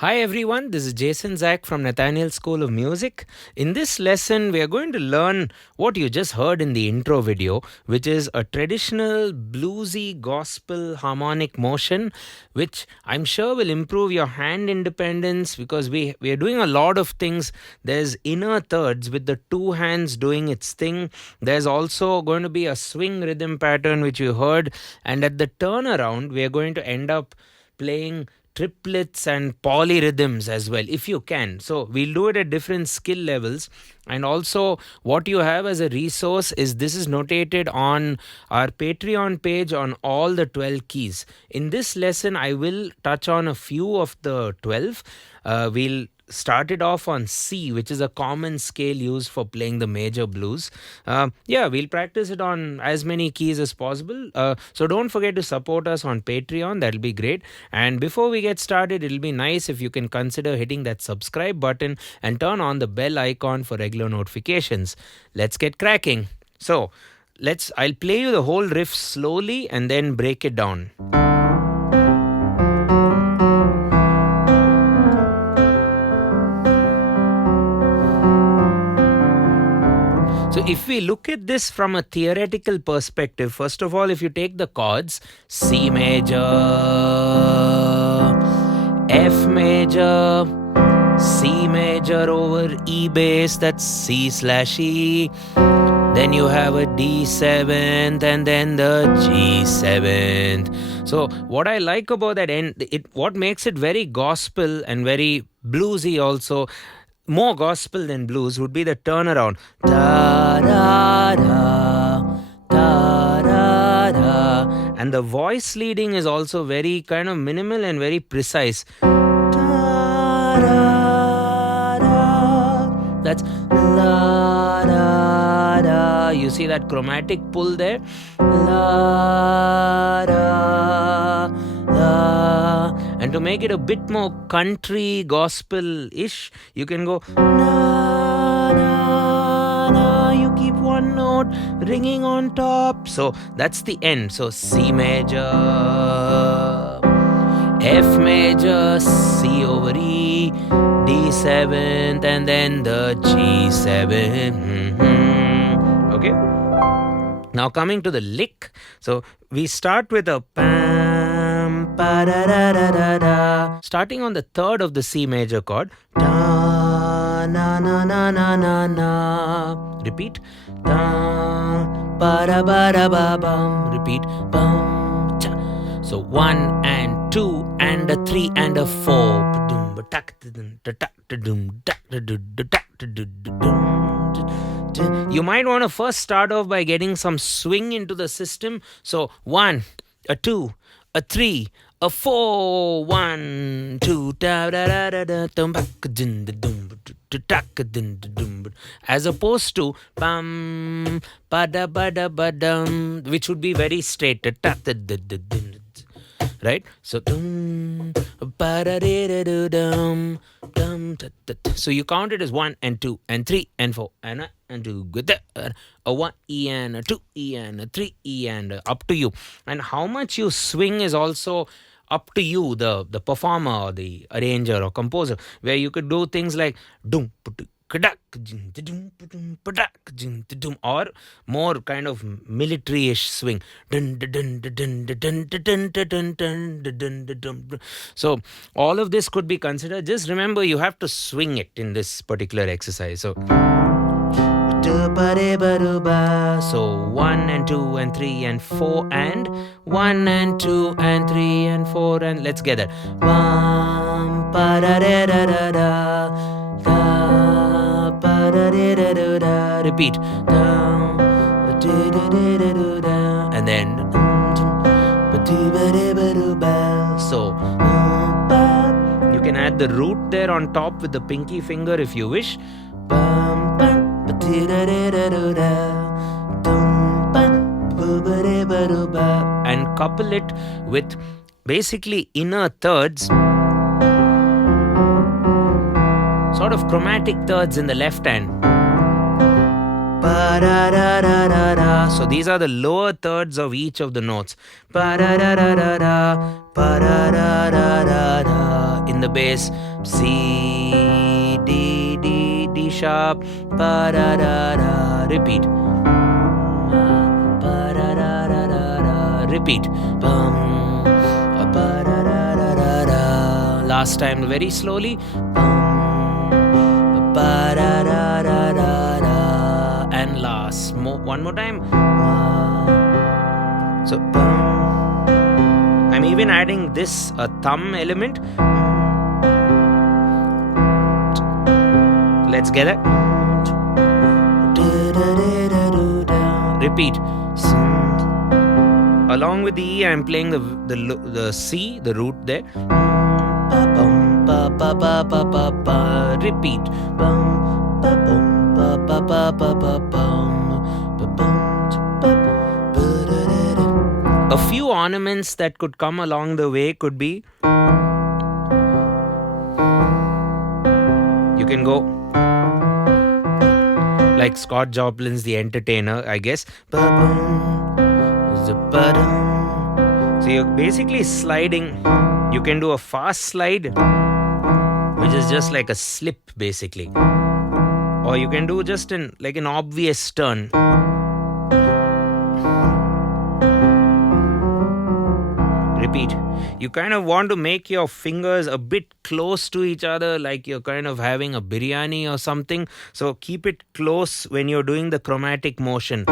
Hi everyone, this is Jason Zach from Nathaniel School of Music. In this lesson, we are going to learn what you just heard in the intro video, which is a traditional bluesy gospel harmonic motion, which I'm sure will improve your hand independence because we are doing a lot of things. There's inner thirds with the two hands doing its thing. There's also going to be a swing rhythm pattern, which you heard, and at the turnaround, we are going to end up playing triplets and polyrhythms as well if you can. So we'll do it at different skill levels. And also what you have as a resource is this is notated on our Patreon page on all the 12 keys. In this lesson I will touch on a few of the 12. We'll started off on C, which is a common scale used for playing the major blues. We'll practice it on as many keys as possible. So don't forget to support us on Patreon. That'll be great. And before we get started, it'll be nice if you can consider hitting that subscribe button and turn on the bell icon for regular notifications. Let's get cracking. So I'll play you the whole riff slowly and then break it down. So if we look at this from a theoretical perspective, first of all, if you take the chords, C major, F major, C major over E bass, that's C/E. Then you have a D7th and then the G7th. So what I like about that end, what makes it very gospel and very bluesy also, more gospel than blues, would be the turnaround. Da da da, da da da. And the voice leading is also very kind of minimal and very precise. Da da da. That's la da da. You see that chromatic pull there? La da da. And to make it a bit more country gospel-ish, you can go na na na. You keep one note ringing on top. So that's the end. So C major, F major, C over E, D7th, and then the G7. Okay. Now coming to the lick. So we start with a pam pa da da da da da. Starting on the third of the C major chord. Da na na na na na na. Repeat. Da ba da ba da ba bum. Repeat. Bum cha. So 1 and 2 and a 3 and a 4. You might want to first start off by getting some swing into the system. So 1, a 2, a 3, a 4, 1, 2, as opposed to bum, bada bada badum, which would be very straight. Right? So so you count it as 1 and 2 and 3 and 4 and 2, a 1 E and a 2 E and a 3 E and up to you. And how much you swing is also up to you, the performer or the arranger or composer, where you could do things like or more kind of military-ish swing. So all of this could be considered. Just remember, you have to swing it in this particular exercise. So 1 and 2 and 3 and 4 and 1 and 2 and 3 and 4 and let's get that. Repeat. And then so you can add the root there on top with the pinky finger if you wish. And couple it with basically inner thirds, sort of chromatic thirds in the left hand. So these are the lower thirds of each of the notes. in the bass. C, D, D, D sharp, pa da da da. Repeat. Pa da da da da da. Repeat. Bum, pa da da da da da. Last time, very slowly. Bum, pa da da da da da. And last, one more time. So, I'm even adding this thumb element. Let's get it. Repeat. Along with the E, I'm playing the C, the root there. Repeat. A few ornaments that could come along the way could be, you can go like Scott Joplin's The Entertainer, I guess. So you're basically sliding. You can do a fast slide, which is just like a slip basically. Or you can do just an obvious turn. Repeat. You kind of want to make your fingers a bit close to each other, like you're kind of having a biryani or something. So keep it close when you're doing the chromatic motion.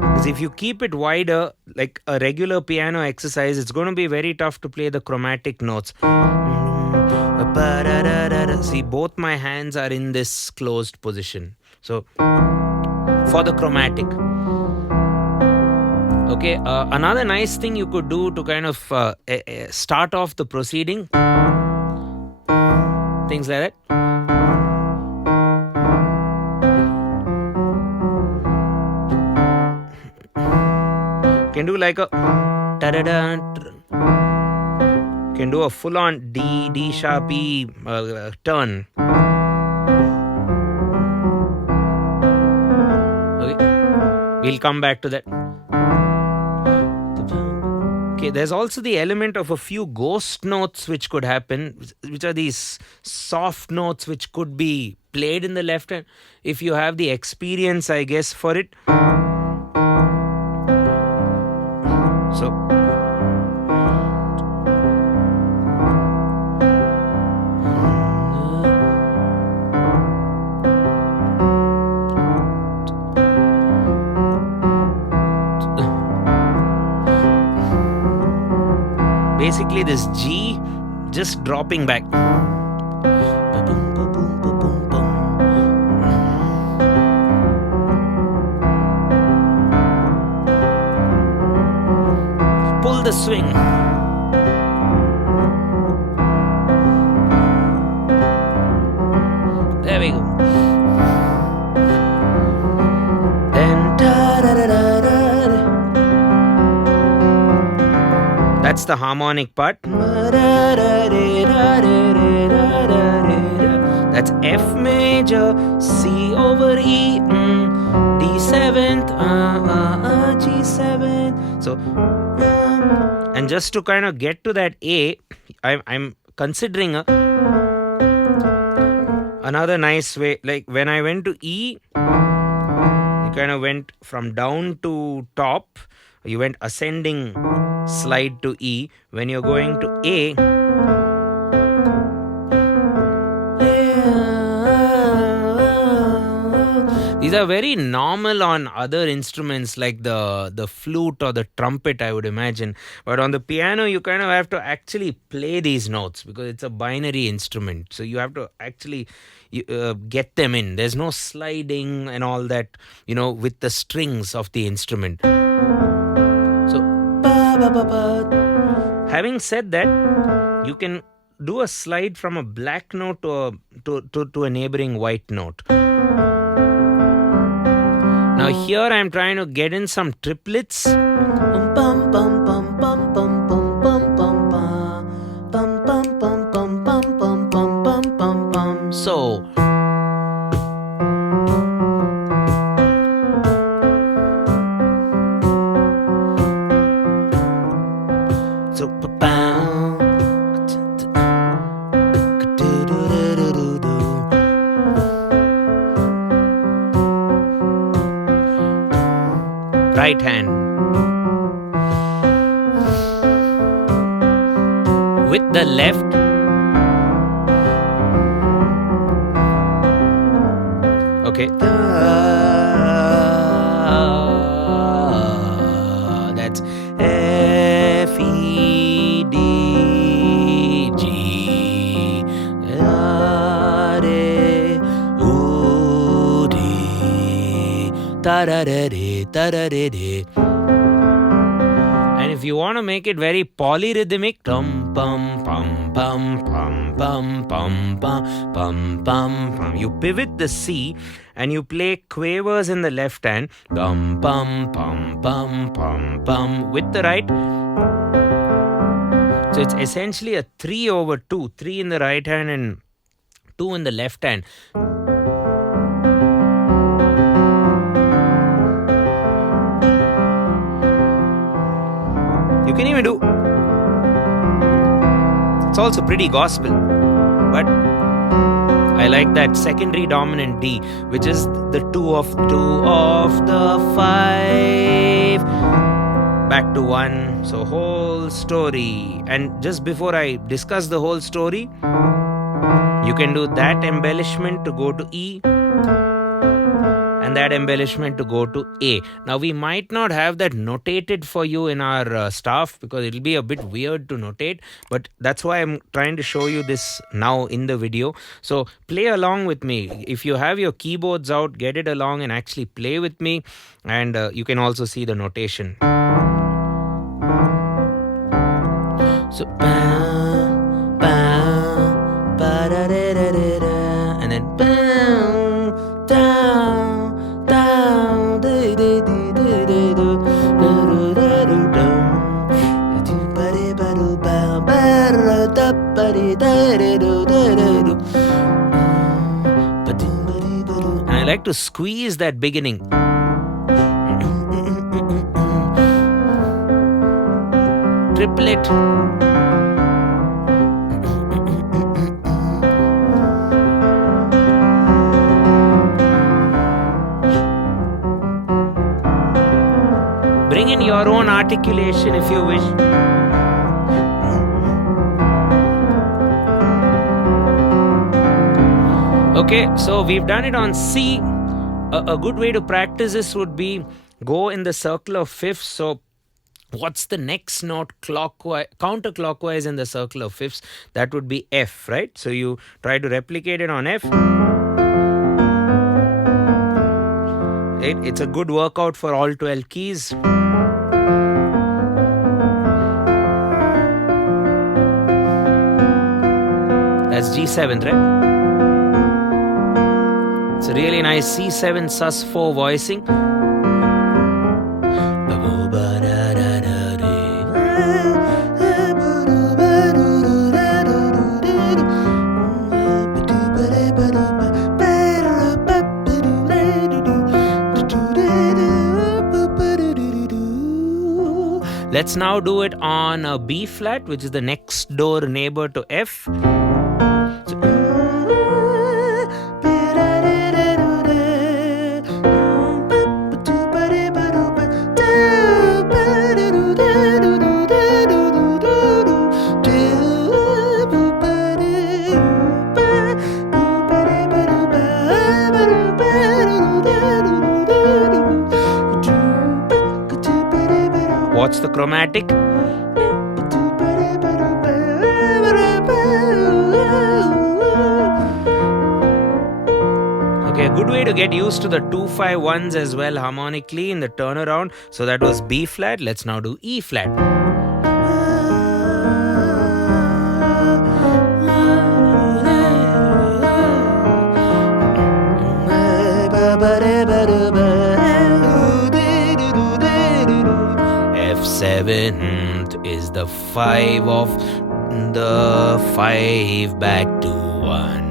Because if you keep it wider, like a regular piano exercise, it's going to be very tough to play the chromatic notes. See, both my hands are in this closed position. So, for the chromatic. Okay, another nice thing you could do to kind of start off the proceeding, things like that. Can do like a da-da-da. Can do a full-on D sharp E turn. Okay, we'll come back to that. Okay, there's also the element of a few ghost notes which could happen, which are these soft notes which could be played in the left hand if you have the experience, I guess, for it. So, basically this G just dropping back. Pull the swing. There we go. And that's the harmonic part. That's F major, C over E, D7th, G7. So, and just to kind of get to that A, I'm considering another nice way. Like when I went to E, you kind of went from down to top. You went ascending slide to E. When you're going to A, these are very normal on other instruments like the flute or the trumpet, I would imagine. But on the piano, you kind of have to actually play these notes because it's a binary instrument. So you have to actually get them in. There's no sliding and all that, with the strings of the instrument. So, having said that, you can do a slide from a black note to a neighboring white note. Now here I am trying to get in some triplets. So right hand. With the left, okay, that's F, E, D, G, A, Re, U, D, ta ra re re, ta ra re re. And if you want to make it very polyrhythmic, tum pum pum pum pum pum pum pum pum pum, you pivot the C and you play quavers in the left hand, pum pum pum pum pum pum, with the right. So it's essentially a 3/2, 3 in the right hand and 2 in the left hand. You can even do, it's also pretty gospel, but I like that secondary dominant D, which is the 2 of the 5 back to 1. So whole story. And just before I discuss the whole story, you can do that embellishment to go to E and that embellishment to go to A. Now we might not have that notated for you in our staff because it'll be a bit weird to notate, but that's why I'm trying to show you this now in the video. So play along with me. If you have your keyboards out, get it along and actually play with me, and you can also see the notation. So and then and I like to squeeze that beginning. Triplet. Bring in your own articulation if you wish. Okay, so we've done it on C. A good way to practice this would be go in the circle of fifths. So what's the next note counterclockwise in the circle of fifths? That would be F, right? So you try to replicate it on F. It's a good workout for all 12 keys. That's G7, right? It's a really nice C7 sus4 voicing. Let's now do it on a B flat, which is the next door neighbor to F. Watch the chromatic. Okay, a good way to get used to the 2-5-1s as well harmonically in the turnaround. So that was B flat. Let's now do E flat. F7th is the 5 of the 5 back to 1.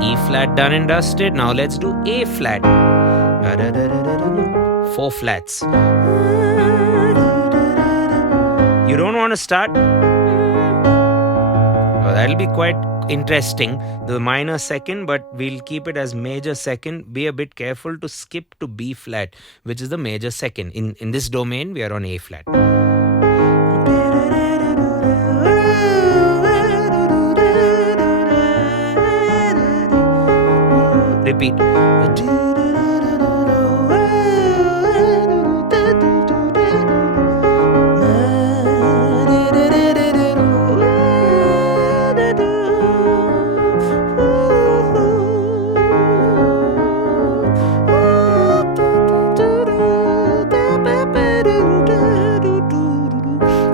E flat done and dusted. Now let's do A flat. 4 flats. You don't want to start. Oh, that'll be quite interesting, the minor second, but we'll keep it as major second. Be a bit careful to skip to B flat, which is the major second. In this domain, we are on A flat. Repeat.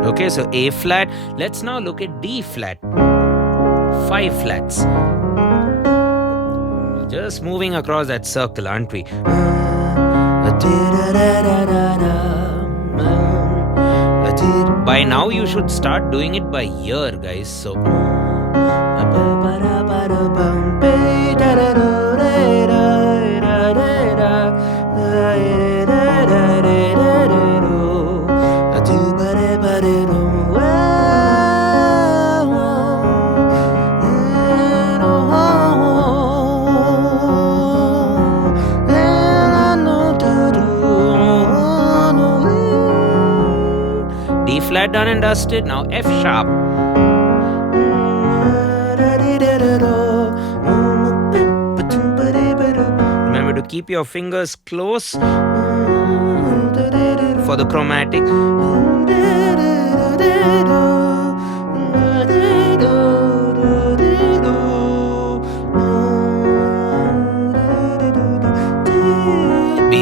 Okay, so A flat. Let's now look at D flat. 5 flats. Just moving across that circle, aren't we? By now you should start doing it by ear, guys. So D flat done and dusted. Now F sharp. Remember to keep your fingers close for the chromatic. B,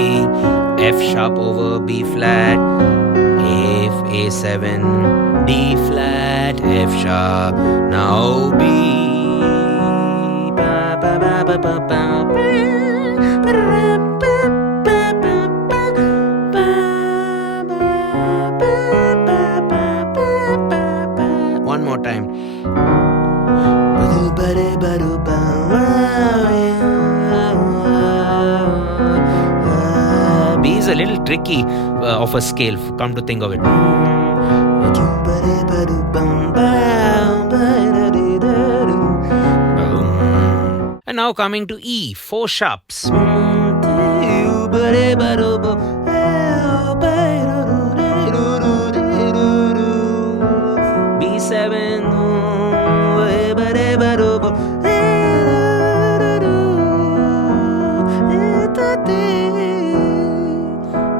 F sharp over B flat, A7, D flat, F sharp, now B. One more time. B is a little tricky of a scale, come to think of it. And now coming to E, 4 sharps. B7.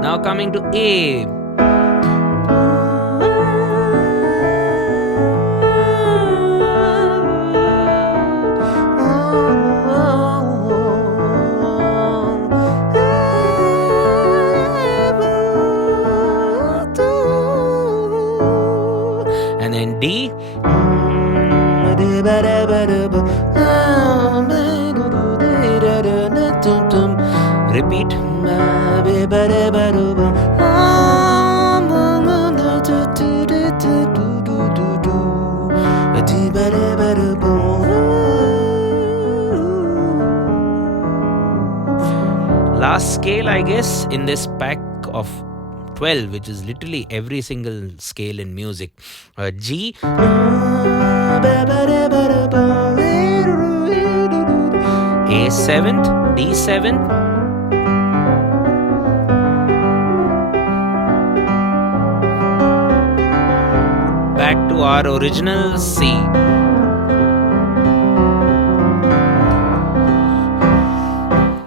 Now coming to A. And then D. Repeat. Last scale, I guess, in this pack of 12, which is literally every single scale in music. G. A7th, D7th. Back to our original C.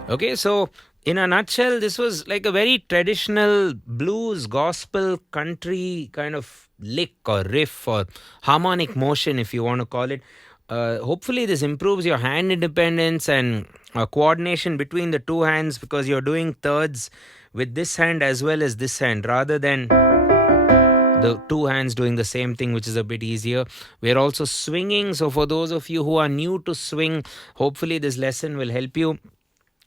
Okay, so in a nutshell, this was like a very traditional blues, gospel, country kind of lick or riff or harmonic motion, if you want to call it. Hopefully this improves your hand independence and coordination between the two hands, because you're doing thirds with this hand as well as this hand, rather than the two hands doing the same thing, which is a bit easier. We're also swinging, so for those of you who are new to swing, hopefully this lesson will help you.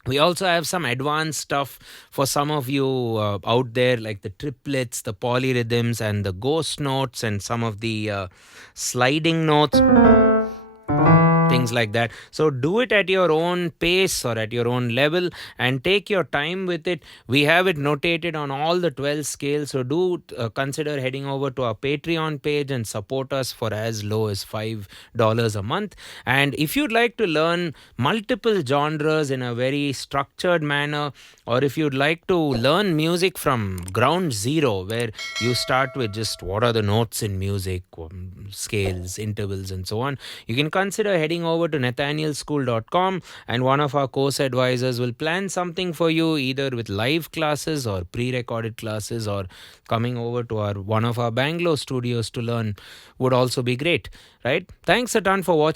We also have some advanced stuff for some of you out there, like the triplets, the polyrhythms, and the ghost notes, and some of the sliding notes. things like that. So do it at your own pace or at your own level and take your time with it. We have it notated on all the 12 scales, so do consider heading over to our Patreon page and support us for as low as $5 a month. And if you'd like to learn multiple genres in a very structured manner, or if you'd like to learn music from ground zero, where you start with just what are the notes in music, scales, intervals, and so on, you can consider heading over to nathanielschool.com, and one of our course advisors will plan something for you, either with live classes or pre-recorded classes, or coming over to one of our Bangalore studios to learn would also be great, right? Thanks a ton for watching.